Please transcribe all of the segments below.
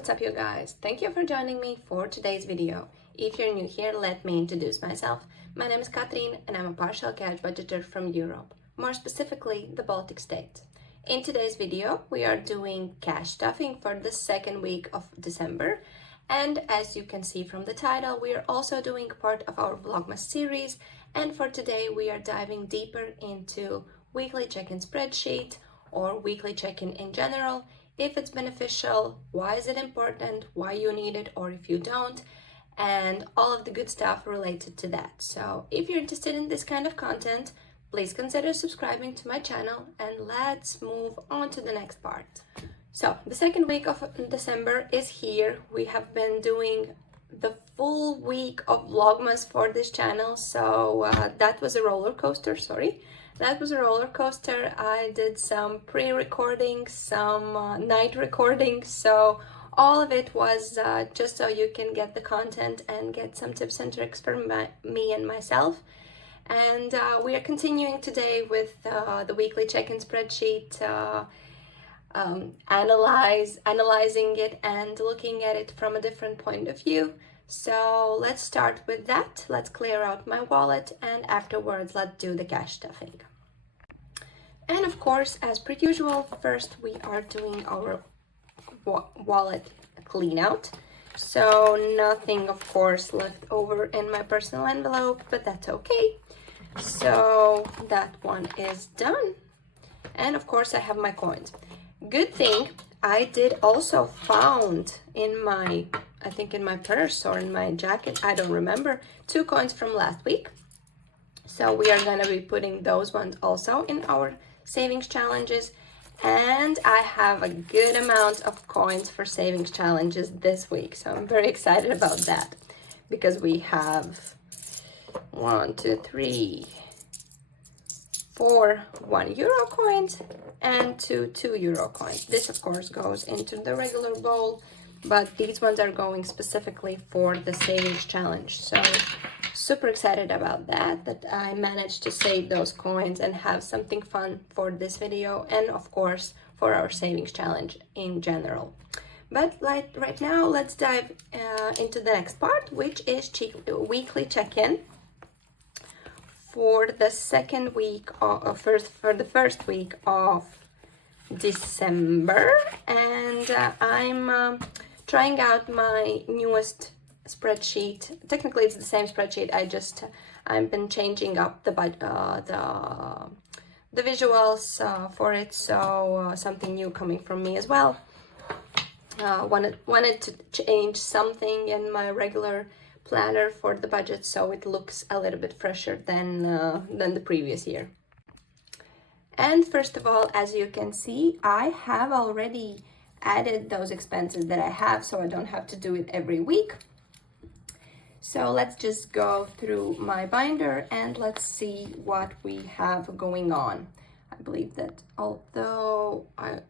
what's up you guys? Thank you for joining me for today's video. If you're new here, let me introduce myself. My name is Catherine and I'm a partial cash budgeter from Europe, more specifically the Baltic States. In today's video, we are doing cash stuffing for the second week of December. And as you can see from the title, we are also doing part of our VLOGMAS series. And for today, we are diving deeper into weekly check-in spreadsheet or weekly check-in in general. If it's beneficial, why is it important, why you need it, or if you don't, and all of the good stuff related to that. So if you're interested in this kind of content, please consider subscribing to my channel, and let's move on to the next part. So the second week of December is here. We have been doing the full week of Vlogmas for this channel, so that was a roller coaster, That was a roller coaster. I did some pre-recording, some night recording, so all of it was just so you can get the content and get some tips and tricks from me and myself. And we are continuing today with the weekly check-in spreadsheet, analyzing it and looking at it from a different point of view. So let's start with that. Let's clear out my wallet, and afterwards let's do the cash stuffing. And of course, as per usual, first we are doing our wallet clean out. So nothing, of course, left over in my personal envelope, but that's okay. So that one is done. And of course, I have my coins. Good thing I did also found in my, I think in my purse or in my jacket, I don't remember, 2 coins from last week. So we are gonna be putting those ones also in our savings challenges, and I have a good amount of coins for savings challenges this week, so I'm very excited about that because we have 1, 2, 3, 4 €1 coins and 2 €2 coins. This of course goes into the regular bowl, but these ones are going specifically for the savings challenge, so super excited about that I managed to save those coins and have something fun for this video, and of course for our savings challenge in general. But right now, let's dive into the next part, which is weekly check-in for the second week for the first week of December. And I'm trying out my newest spreadsheet. Technically it's the same spreadsheet, I've been changing up the visuals for it, so something new coming from me as well. Wanted to change something in my regular planner for the budget so it looks a little bit fresher than the previous year. And first of all, as you can see, I have already added those expenses that I have, so I don't have to do it every week. So let's just go through my binder and let's see what we have going on. I believe that although I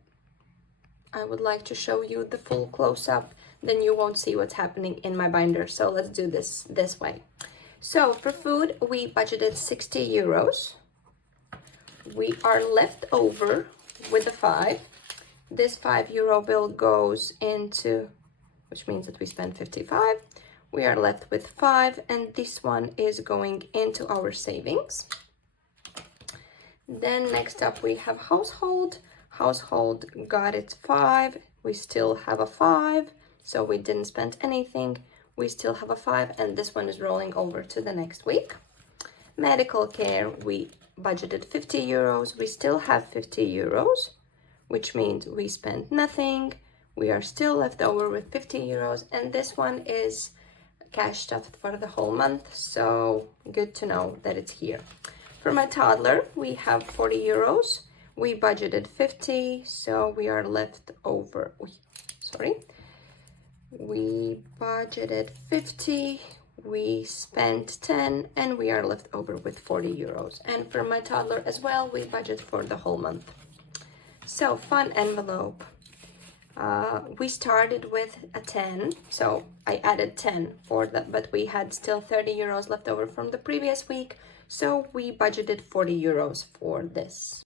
would like to show you the full close-up, then you won't see what's happening in my binder. So let's do this way. So for food, we budgeted 60 euros. We are left over with a 5. This €5 bill goes into, which means that we spent 55. We are left with 5, and this one is going into our savings. Then next up we have household. Household got its 5. We still have a 5, so we didn't spend anything. We still have a 5, and this one is rolling over to the next week. Medical care, we budgeted 50 euros. We still have 50 euros, which means we spent nothing. We are still left over with 50 euros, and this one is cash stuffed for the whole month, so good to know that it's here. For my toddler, we have 40 euros. We budgeted 50, so we are left over. We budgeted 50, we spent 10, and we are left over with 40 euros. And for my toddler as well, we budget for the whole month. So fun envelope. We started with a 10, so I added 10 for that, but we had still 30 euros left over from the previous week, so we budgeted 40 euros for this.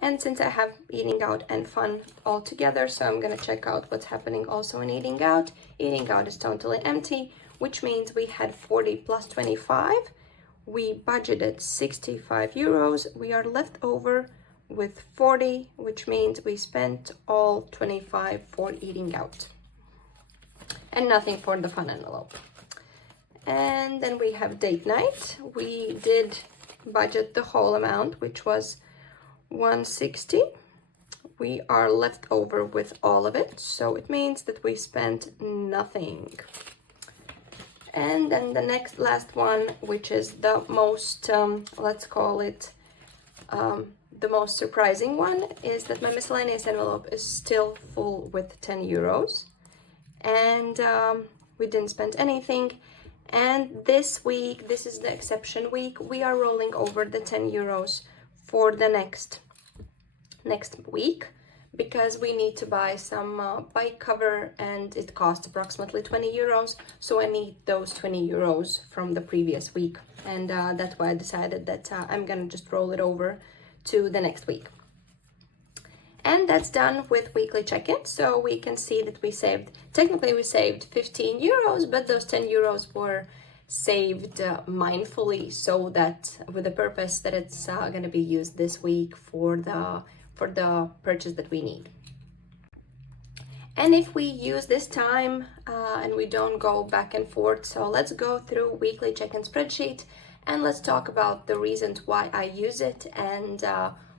And since I have eating out and fun all together, so I'm gonna check out what's happening also in eating out. Eating out is totally empty, which means we had 40 plus 25. We budgeted 65 euros. We are left over with 40, which means we spent all 25 for eating out and nothing for the fun envelope. And then we have date night. We did budget the whole amount, which was 160. We are left over with all of it, so it means that we spent nothing. And then the last one, which is the most, let's call it, the most surprising one, is that my miscellaneous envelope is still full with 10 euros. And we didn't spend anything. And this week, this is the exception week, we are rolling over the 10 euros for the next week, because we need to buy some bike cover and it costs approximately 20 euros. So I need those 20 euros from the previous week. And that's why I decided that I'm gonna just roll it over to the next week. And that's done with weekly check-in. So we can see that technically we saved 15 euros, but those 10 euros were saved mindfully, so that with the purpose that it's going to be used this week for the purchase that we need. And if we use this time and we don't go back and forth, so let's go through weekly check-in spreadsheet and let's talk about the reasons why I use it and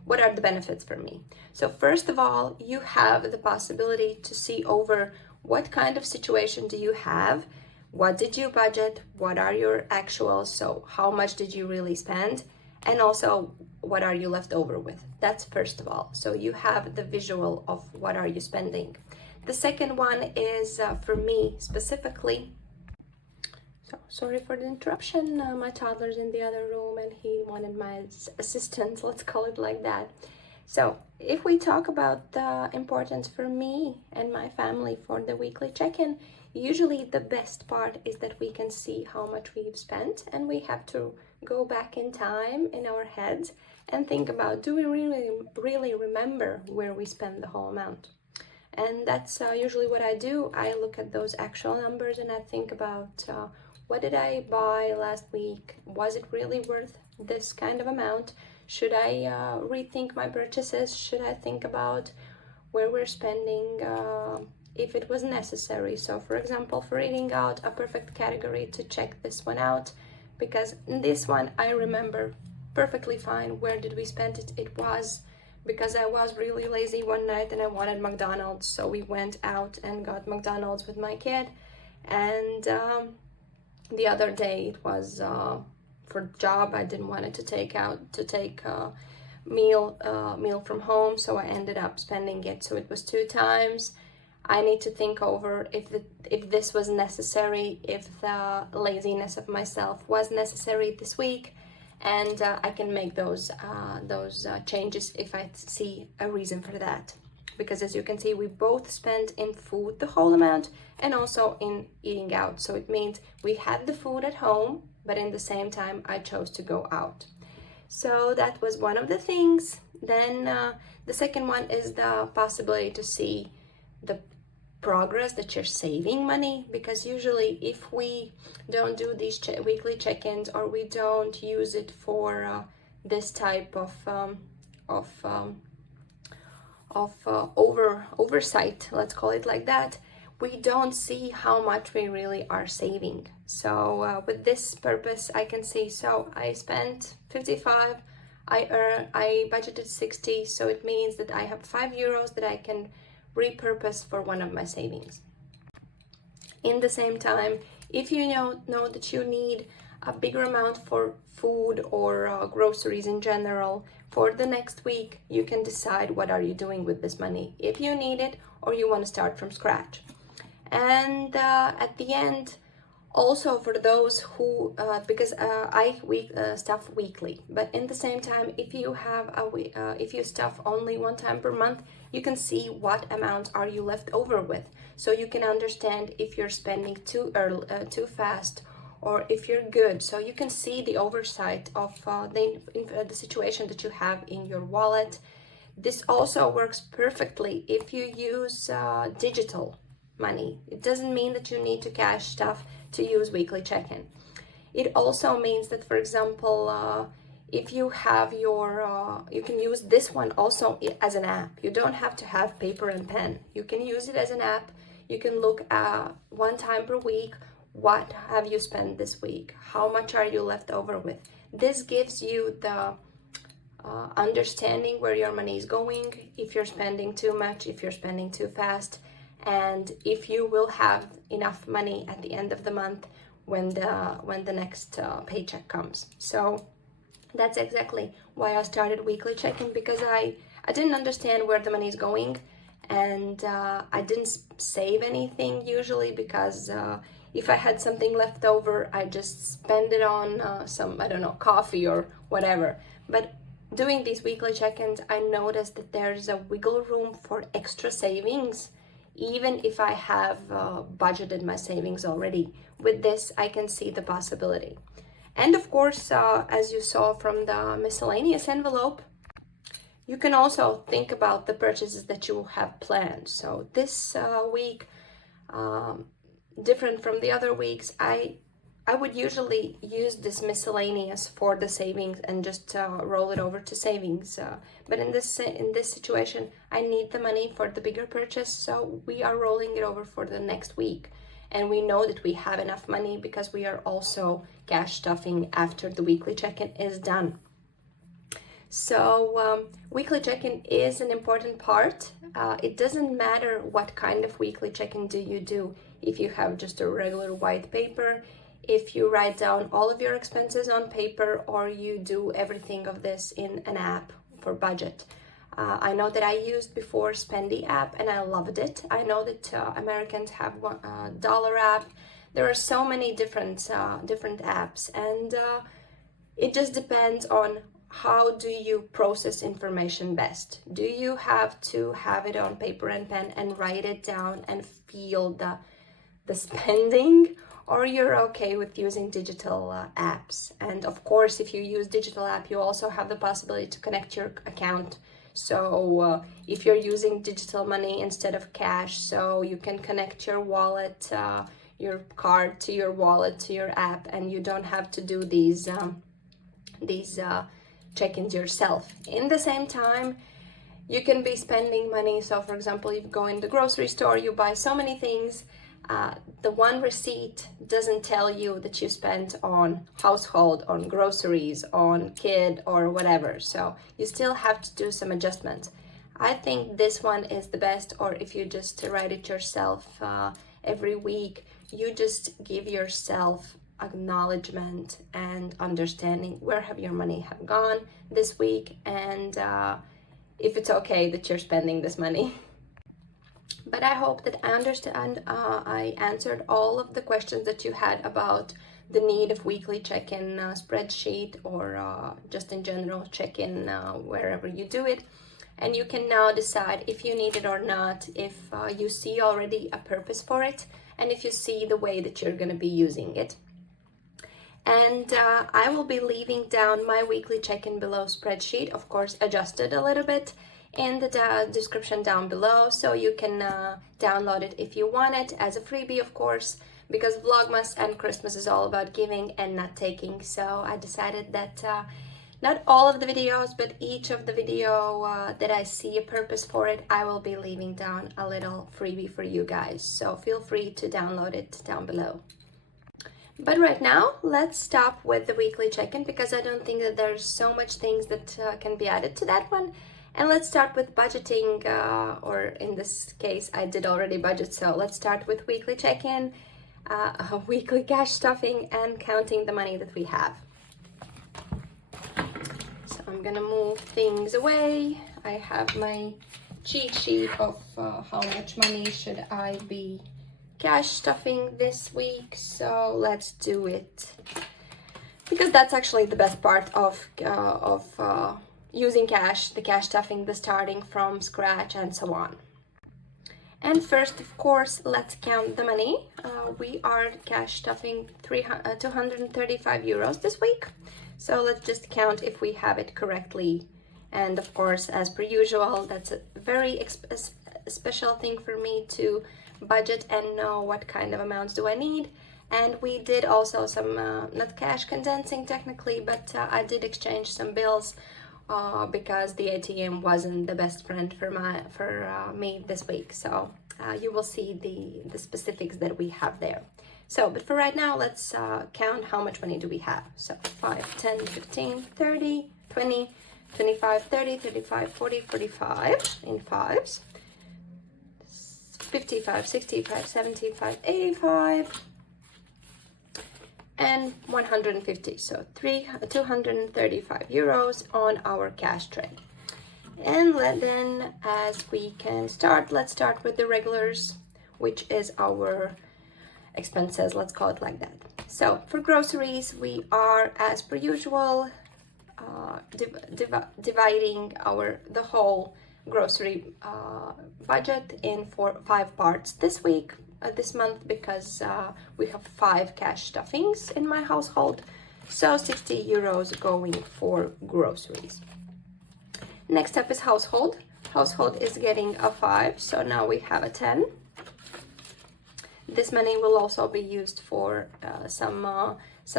what are the benefits for me. So first of all, you have the possibility to see over what kind of situation do you have, what did you budget, what are your actuals, so how much did you really spend, and also what are you left over with. That's first of all. So you have the visual of what are you spending. The second one is for me specifically, so sorry for the interruption, my toddler's in the other room and he wanted my assistance, let's call it like that. So if we talk about the importance for me and my family for the weekly check-in, usually the best part is that we can see how much we've spent, and we have to go back in time in our heads and think about, do we really remember where we spend the whole amount? And that's usually what I do. I look at those actual numbers and I think about what did I buy last week? Was it really worth this kind of amount? Should I rethink my purchases? Should I think about where we're spending if it was necessary? So for example, for eating out, a perfect category to check this one out, because in this one I remember perfectly fine where did we spend it. It was because I was really lazy one night and I wanted McDonald's, so we went out and got McDonald's with my kid. And the other day it was for job, I didn't want it to take meal from home, so I ended up spending it. So it was 2 times. I need to think over if this was necessary, if the laziness of myself was necessary this week, and I can make those changes if I see a reason for that. Because as you can see, we both spent in food the whole amount and also in eating out. So it means we had the food at home, but in the same time I chose to go out. So that was one of the things. Then the second one is the possibility to see the progress that you're saving money, because usually if we don't do these weekly check-ins, or we don't use it for this type of oversight, let's call it like that, we don't see how much we really are saving. So with this purpose, I can see, so I spent 55, I budgeted 60, so it means that I have 5 euros that I can repurpose for one of my savings. In the same time, if you know that you need a bigger amount for food or groceries in general for the next week, you can decide what are you doing with this money, if you need it or you want to start from scratch. And at the end, also for those who because I stuff weekly, but in the same time, if you have if you stuff only 1 time per month, you can see what amount are you left over with, so you can understand if you're spending too fast or if you're good. So you can see the oversight of the situation that you have in your wallet, This also works perfectly if you use digital money. It doesn't mean that you need to cash stuff to use weekly check-in. It also means that, for example, if you have your, you can use this one also as an app. You don't have to have paper and pen. You can use it as an app. You can look at one time per week, what have you spent this week? How much are you left over with? This gives you the understanding where your money is going, if you're spending too much, if you're spending too fast, and if you will have enough money at the end of the month when the next paycheck comes. So that's exactly why I started weekly check-in, because I didn't understand where the money is going, and I didn't save anything usually, because if I had something left over, I just spend it on some, I don't know, coffee or whatever. But doing these weekly check-ins, I noticed that there's a wiggle room for extra savings, even if I have budgeted my savings already. With this, I can see the possibility. And of course, as you saw from the miscellaneous envelope, you can also think about the purchases that you have planned. So this week, different from the other weeks, I would usually use this miscellaneous for the savings and just roll it over to savings. But in this situation, I need the money for the bigger purchase, so we are rolling it over for the next week. And we know that we have enough money because we are also cash stuffing after the weekly check-in is done. So weekly check-in is an important part. It doesn't matter what kind of weekly check-in do you do. If you have just a regular white paper, if you write down all of your expenses on paper, or you do everything of this in an app for budget. I know that I used before Spendy app and I loved it. I know that Americans have one dollar app. There are so many different apps, and it just depends on how do you process information best. Do you have to have it on paper and pen and write it down and feel the spending, or you're okay with using digital apps? And of course, if you use digital app, you also have the possibility to connect your account. So if you're using digital money instead of cash, so you can connect your wallet, your card to your wallet, to your app, and you don't have to do these check-ins yourself. In the same time, you can be spending money. So for example, you go in the grocery store, you buy so many things. The one receipt doesn't tell you that you spent on household, on groceries, on kid, or whatever. So you still have to do some adjustments. I think this one is the best, or if you just write it yourself every week, you just give yourself acknowledgement and understanding where have your money have gone this week, and if it's okay that you're spending this money. But I hope that I understand, I answered all of the questions that you had about the need of weekly check-in spreadsheet, or just in general check-in wherever you do it. And you can now decide if you need it or not, if you see already a purpose for it, and if you see the way that you're going to be using it. And I will be leaving down my weekly check-in below spreadsheet, of course adjusted a little bit, in the description down below, so you can download it if you want it as a freebie, of course, because Vlogmas and Christmas is all about giving and not taking. So I decided that not all of the videos, but each of the video that I see a purpose for it, I will be leaving down a little freebie for you guys. So feel free to download it down below. But right now, let's stop with the weekly check-in, because I don't think that there's so much things that can be added to that one. And let's start with budgeting, or in this case, I did already budget. So let's start with weekly check-in, weekly cash stuffing, and counting the money that we have. So I'm gonna move things away. I have my cheat sheet of how much money should I be cash stuffing this week. So let's do it, because that's actually the best part of using cash, the cash stuffing, the starting from scratch, and so on. And first, of course, let's count the money. We are cash stuffing 235 euros this week. So let's just count if we have it correctly And of course, as per usual, that's a very special thing for me to budget and know what kind of amounts do I need. And we did also some, not cash condensing technically, but I did exchange some bills because the ATM wasn't the best friend for me this week. So you will see the specifics that we have there. So, but for right now, let's count how much money do we have. So 5, 10, 15, 30, 20, 25, 30, 35, 40, 45 in fives, 55, 65, 75, 85, and 150. So 235 euros on our cash tray. And then as we can start, let's start with the regulars, which is our expenses, let's call it like that. So for groceries, we are, as per usual, dividing the whole grocery budget in 5 parts this week, this month, because we have 5 cash stuffings in my household. So 60 euros going for groceries. Next up is household. Household is getting a 5, so now we have a 10. This money will also be used for some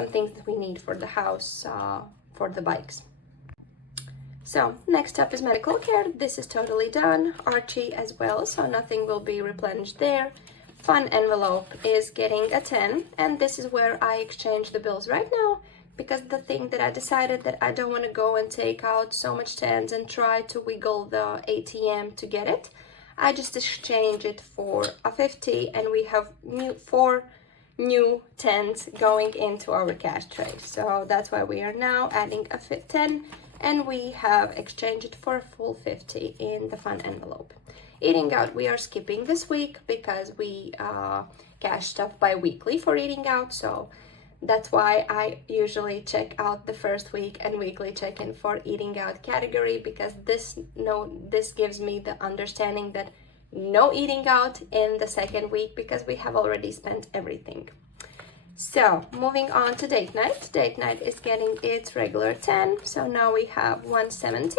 things that we need for the house, for the bikes. So next up is medical care. This is totally done. Archie as well, so nothing will be replenished there. Fun envelope is getting a 10, and this is where I exchange the bills right now, because the thing that I decided that I don't want to go and take out so much tens and try to wiggle the ATM to get it. I just exchange it for a 50, and we have 4 new 10s going into our cash tray. So that's why we are now adding a 10, and we have exchanged it for a full 50 in the fun envelope. Eating out, we are skipping this week because we cash stuff bi-weekly for eating out, so that's why I usually check out the first week and weekly check-in for eating out category, because this gives me the understanding that no eating out in the second week because we have already spent everything. So moving on to date night. Date night is getting its regular 10, so now we have 170.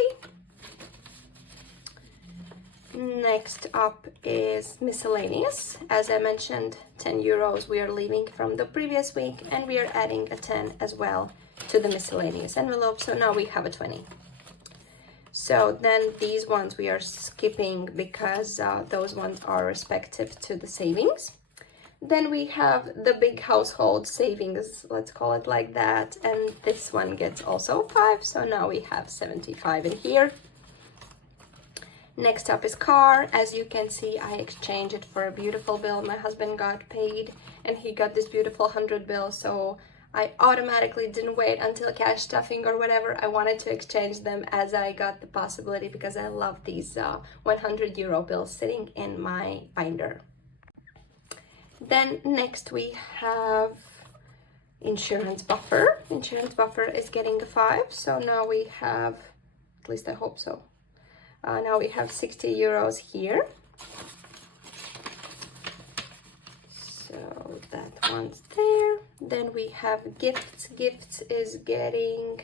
Next up is miscellaneous. As I mentioned, 10 euros we are leaving from the previous week, and we are adding a 10 as well to the miscellaneous envelope, so now we have a 20. So then these ones we are skipping because those ones are respective to the savings. Then we have the big household savings, let's call it like that, and this one gets also 5, so now we have 75 in here. Next up is car. As you can see, I exchanged it for a beautiful bill. My husband got paid and he got this beautiful 100 bill, so I automatically didn't wait until cash stuffing or whatever. I wanted to exchange them as I got the possibility, because I love these 100 euro bills sitting in my binder. Then next we have insurance buffer. Insurance buffer is getting a 5, so now we have, at least I hope so, now we have 60 euros here. So that one's there. Then we have gifts. Gifts is getting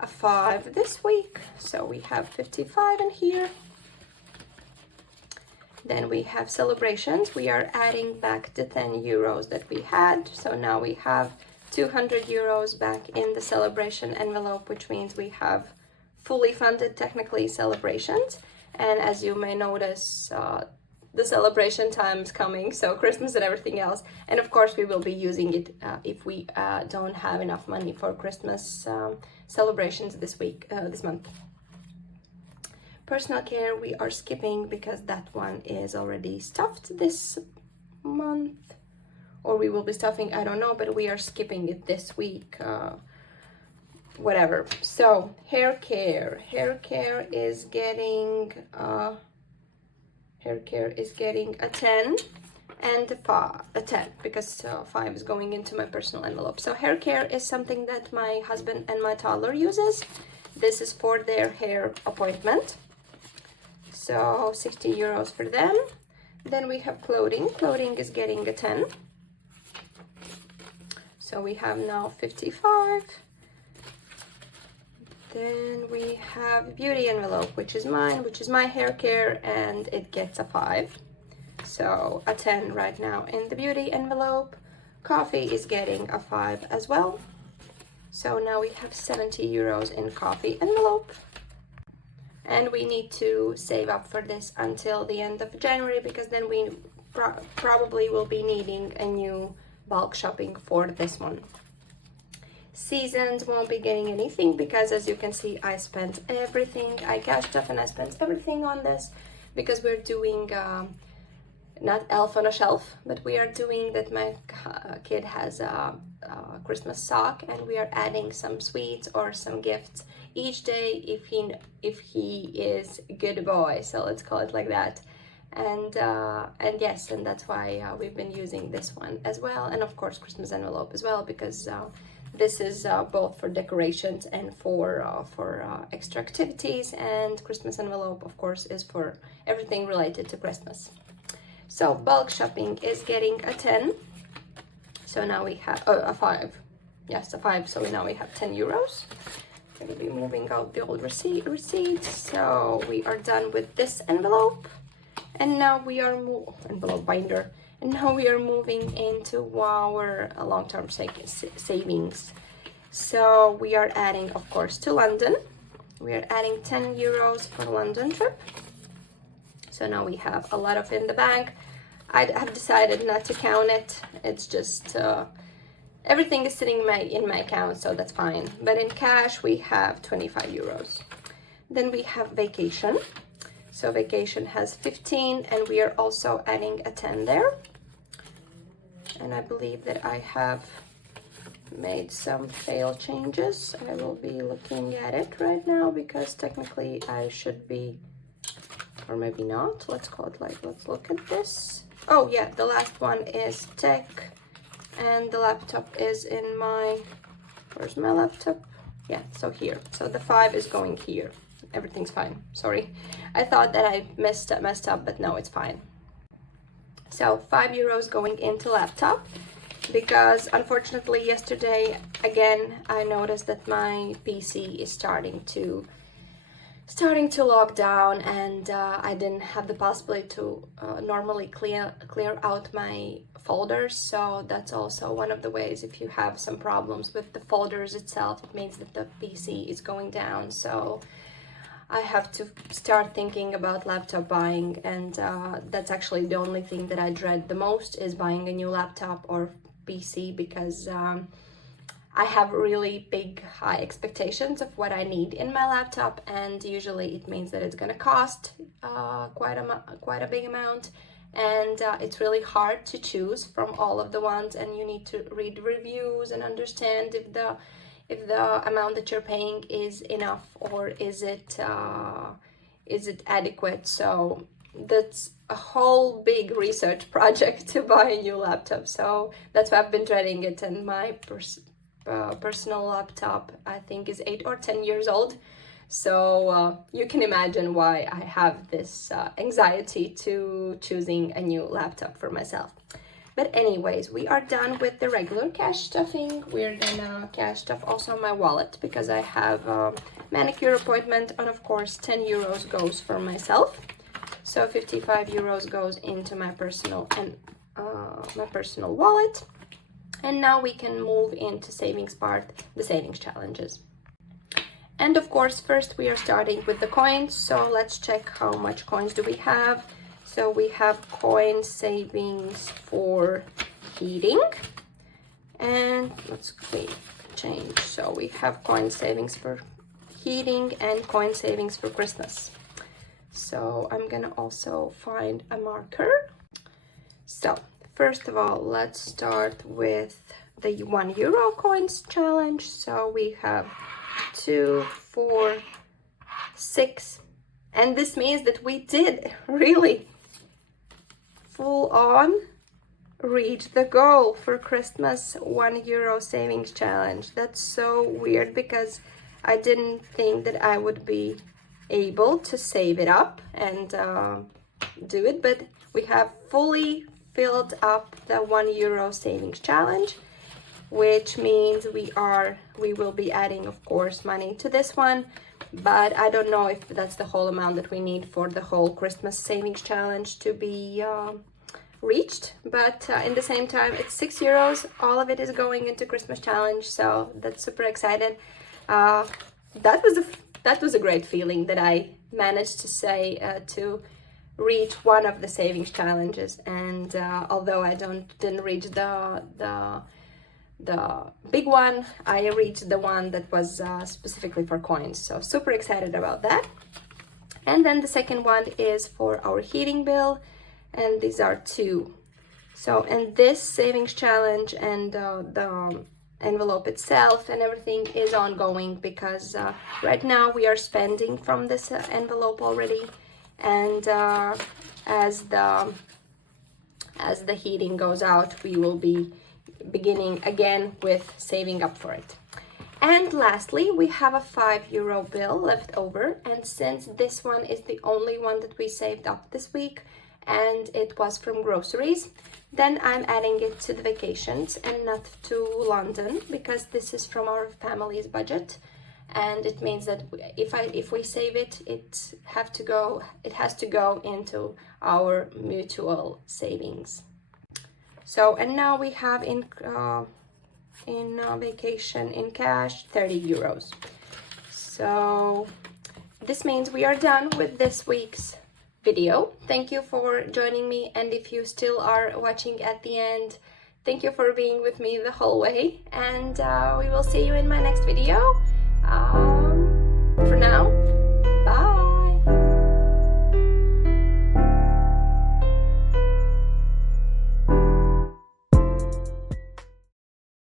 a 5 this week, so we have 55 in here. Then we have celebrations. We are adding back the 10 euros that we had, so now we have 200 euros back in the celebration envelope, which means we have fully funded technically celebrations. And as you may notice, the celebration time is coming, so Christmas and everything else, and of course we will be using it if we don't have enough money for Christmas celebrations this month. Personal care we are skipping because that one is already stuffed this month, or we will be stuffing, I don't know, but we are skipping it this week, whatever. So hair care is getting a 10 and a 10, because 5 is going into my personal envelope. So hair care is something that my husband and my toddler uses. This is for their hair appointment, so 60 euros for them. Then we have clothing. Clothing is getting a 10, so we have now 55. Then we have beauty envelope, which is mine, which is my hair care, and it gets a 5. So a 10 right now in the beauty envelope. Coffee is getting a 5 as well. So now we have 70 euros in coffee envelope. And we need to save up for this until the end of January, because then we probably will be needing a new bulk shopping for this one. Seasons won't be getting anything because, as you can see, I spent everything. I cashed up and I spent everything on this because we're doing not elf on a shelf, but we are doing that. My kid has a Christmas sock, and we are adding some sweets or some gifts each day if he is a good boy, so let's call it like that. And yes, and that's why we've been using this one as well, and of course Christmas envelope as well, because this is both for decorations and for extra activities, and Christmas envelope of course is for everything related to Christmas. So bulk shopping is getting a 10. So now we have a 5. Yes, a 5. So now we have 10 euros. I'm going to be moving out the old receipt. So we are done with this envelope. And now we are envelope binder. And now we are moving into our long-term savings. So we are adding, of course, to London. We are adding 10 euros for London trip. So now we have a lot of in the bank. I have decided not to count it. It's just everything is sitting in my account, so that's fine. But in cash we have 25 euros. Then we have vacation. So vacation has 15, and we are also adding a 10 there. And I believe that I have made some fail changes. I will be looking at it right now because technically I should be, or maybe not. Let's call it like, let's look at this. Oh yeah, the last one is tech, and the laptop is in my, where's my laptop? Yeah, so here. So the 5 is going here. Everything's fine. Sorry. I thought that I messed up, but no, it's fine. So 5 euros going into laptop, because unfortunately yesterday again I noticed that my PC is starting to log down, and I didn't have the possibility to normally clear out my folders. So that's also one of the ways. If you have some problems with the folders itself, it means that the PC is going down. So I have to start thinking about laptop buying, and that's actually the only thing that I dread the most, is buying a new laptop or PC, because I have really big, high expectations of what I need in my laptop, and usually it means that it's gonna cost quite a big amount, and it's really hard to choose from all of the ones, and you need to read reviews and understand if the amount that you're paying is enough, or is it adequate. So that's a whole big research project to buy a new laptop. So that's why I've been dreading it. And my personal laptop, I think, is 8 or 10 years old. So you can imagine why I have this anxiety to choosing a new laptop for myself. But anyways, we are done with the regular cash stuffing. We're gonna cash stuff also my wallet, because I have a manicure appointment, and of course 10 euros goes for myself. So 55 euros goes into my personal and my personal wallet. And now we can move into savings part, the savings challenges. And of course, first we are starting with the coins. So let's check how much coins do we have. So we have coin savings for heating, and let's change. So we have coin savings for heating and coin savings for Christmas. So I'm gonna also find a marker. So first of all, let's start with the €1 coins challenge. So we have 2, 4, 6, and this means that we did really full on reach the goal for Christmas €1 savings challenge. That's so weird, because I didn't think that I would be able to save it up and do it, but we have fully filled up the €1 savings challenge. which means we will be adding, of course, money to this one, but I don't know if that's the whole amount that we need for the whole Christmas savings challenge to be reached. But in the same time, it's €6. All of it is going into Christmas challenge, so that's super excited. That was a great feeling that I managed to say to reach one of the savings challenges, and although I didn't reach the big one, I reached the one that was specifically for coins, so super excited about that. And then the second one is for our heating bill, and these are two. So, and this savings challenge and the envelope itself and everything is ongoing, because right now we are spending from this envelope already, and as the heating goes out, we will be beginning again with saving up for it. And lastly, we have a €5 bill left over, and since this one is the only one that we saved up this week and it was from groceries, then I'm adding it to the vacations and not to London, because this is from our family's budget, and it means that if we save it, it has to go into our mutual savings. So, and now we have in vacation in cash €30. So this means we are done with this week's video. Thank you for joining me, and if you still are watching at the end, thank you for being with me the whole way, and we will see you in my next video. For now, bye.